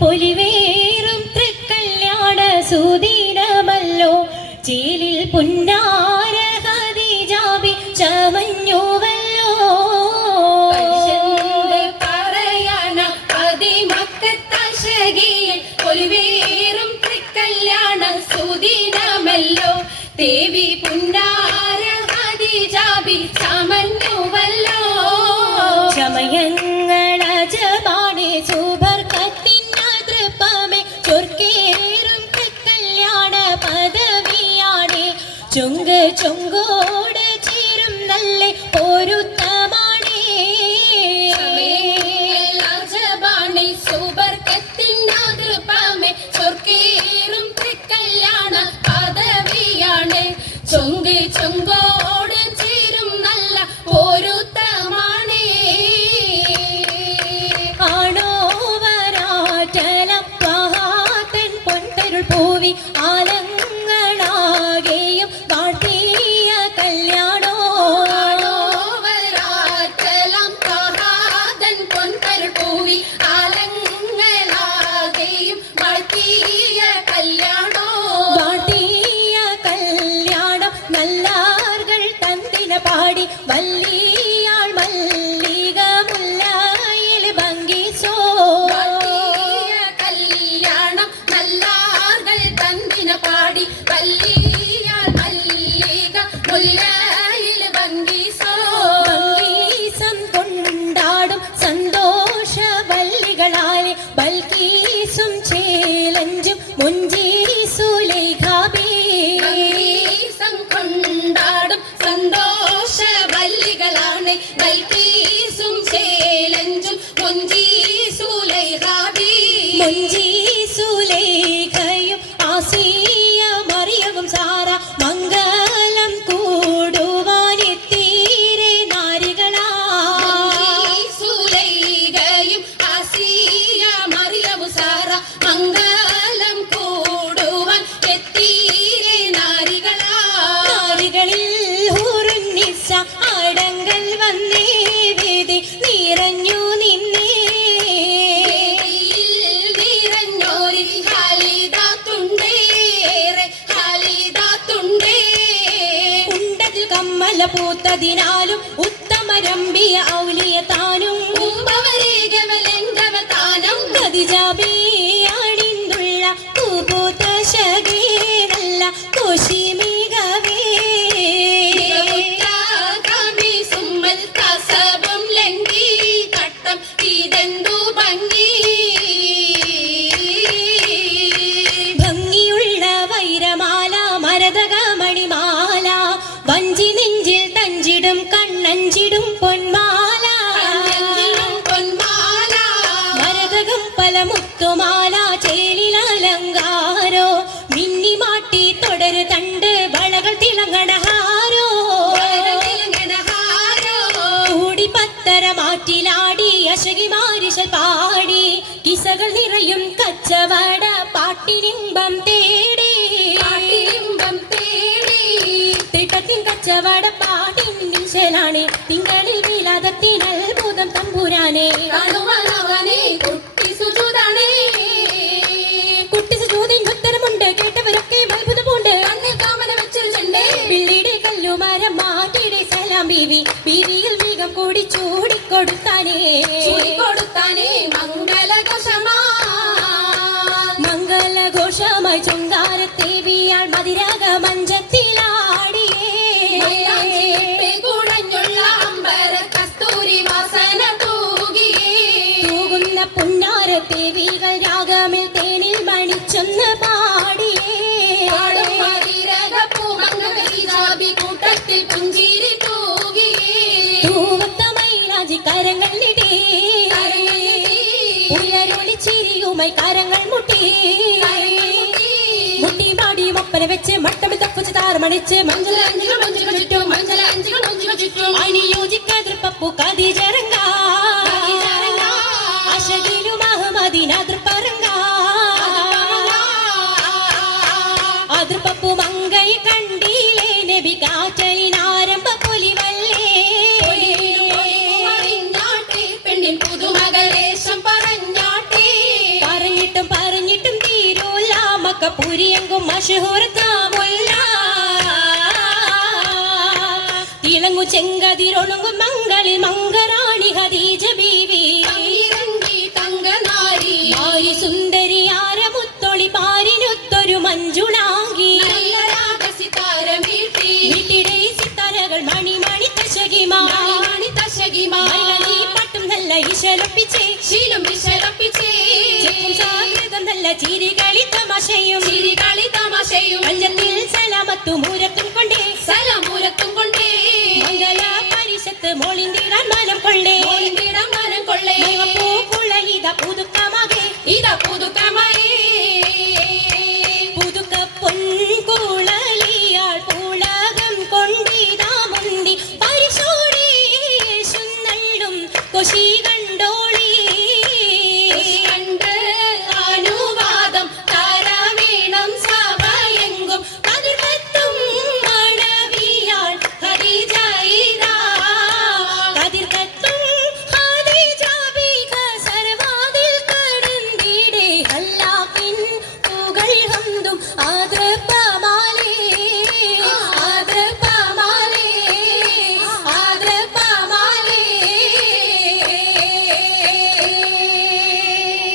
പൊലിവേറും തൃക്കല്യാണ സുദീനമല്ലോ ചേലിൽ പുന്നാര ഹദീജാബി ചമഞ്ഞുവല്ലോ. പറയണ പതിമക്കത്തശകിയിൽ ഒലിവേറും തൃക്കല്യാണ സുദീനമല്ലോ ദേവി പുന്നാര ചമഞ്ഞുവല്ലോ. ചമയങ്ങളജപാണെ ചുങ്ക് ചുങ്കോട് ചേരും നല്ല പൊരുത്തമാണേ പാടി കമ്മല പൂത്തതിനാലും ഉത്തമരമ്പിയ ഔലിയ താനും പൂമ്പവരേകവലെങ്കവതാനം ഗതിജാബിയാണിന്തുള്ള പല മുത്തുമാല ചേലിലലങ്കാരോ മിന്നിമാട്ടി തുടരു തണ്ട് വളകൾ തിളങ്ങണഹാരോ. കൂടി പത്തര മാറ്റിലാടി അശകി മാരിശൽ പാടി കിസകൾ നിറയും കച്ചവട പാട്ടിനിമ്പം തേടി. പാട്ടിലിമ്പം തേടി. ത്രിപത്തിൻ കച്ചവട പാട്ടിൻ നിശലാണ് തിങ്കളിൽ വിലാദത്തിൻ അത്ഭുതം തമ്പുരാനെ. കാണുവാനവനെ ബീവി ബീവിയിൽ വേഗം കൂടി ചൂടിക്കൊടുത്താനേ ചൂടിക്കൊടുത്താനേ മംഗളഘോഷമാ. മംഗളഘോഷമായി ചുങ്കാരത്തേവിയാൾ ഉയരൊളി ചിരിയുമായി കരങ്ങൾ മുട്ടി മുട്ടി. മാടി മപ്പന വെച്ച് മട്ടമിൽ തപ്പുച്ച് താറമണിച്ച് മഞ്ചല അഞ്ചികൾ മഞ്ചികൾ ചുറ്റും മഞ്ചല അഞ്ചികൾ മഞ്ചികൾ ചുറ്റും അനി യോജിക്കാതിർപ്പപ്പു കതിജരങ്ക കതിജരങ്ക. അശകിലും അഹമ്മദിനാതിർപ്പരങ്ക അതിർപ്പപ്പു മങ്കൈ കണ്ടീലേ നബി കാറ്റലിനാരംഭ തിളങ്ങു ചെങ്കതിരൊളുങ്ങും മംഗളിൽ മംഗരാണി ഹദീജ ബീവി. തങ്കനാരി. സുന്ദരി ആരമുത്തൊളി പാരിനൊത്തൊരു മഞ്ജുളാങ്കി വീട്ടിടെ സിത്താരകൾ മണിമണി തശകിമാ. മണി തശകിമാ. മൈലനി പട്ടും നല്ല ഇശലൊപ്പിച്ചേ ശീലം സാകൃതം നല്ല ചിരികളി എന്തും ആദരപ്പ